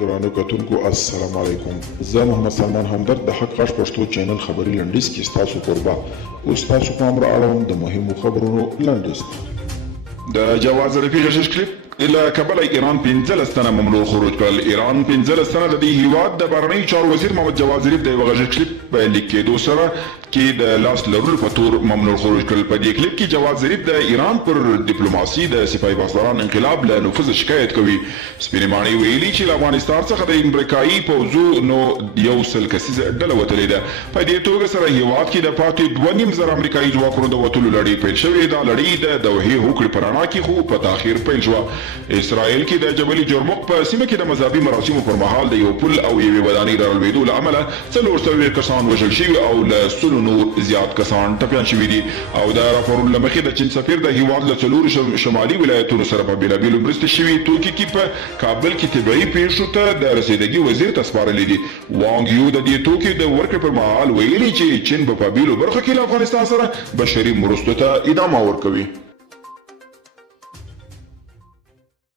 درانو کتونکو السلام علیکم. زه محمد سلمان همدرد د حق غږ پښتو چینل خبري لنډیز کې ستاسو قربا اوس تاسو پام را اړوم د مهمو خبرونو لنډیز. د جواز رفیق کلیپ الى کابل ایران 15 تنه ممنوع خروج کړل. ایران 15 تنه د دې هیواد د بهرنی چارو وزیر محمد جواد ظریف د یو غږ کلیپ په لیکېدو سره کې د لاس لرلو په تور ممنوع خروج کړل. په دې کلیپ کې جواد ظریف د ایران پر ډیپلوماسي د سپاه پاسداران انقلاب له نفوذ شکایت کوي. سپینماني ویلي چې له افغانستان څخه د امریکایي پوځو نو یو سل کسیزه ډله وتلې ده. په دې توګه سره هیواد کې د پاتې 2.5 زره امریکایي ځواکونو د وتلو لړۍ پیل شوې ده. لړۍ د دوحې هوکړې په رڼا کې خو په تاخیر پیل شوه. اسرائیل کې د جبل جرمق په سیمه کې د مذهبي مراسمو پر مهال د یو پل او یوې ودانۍ د رالوېدو له امله 400 کسان وژل شوي او له 100 نور زیات کسان ټپیان شوي دي. او د راپورونو له مخې د چین سفیر د هیواد له 4 شمالي ولایتونو سره په بېلابېلو مرستې شوي توکي کې په کابل کې طبیعي پیښو ته د رسیدګي وزیر ته سپارلي دي. وانګ یو د دې توکي د ورکړې پر مهال ویلي چې چین په بېلو برخو کې له افغانستان سره بشري مرستو ته ادامه ورکوي.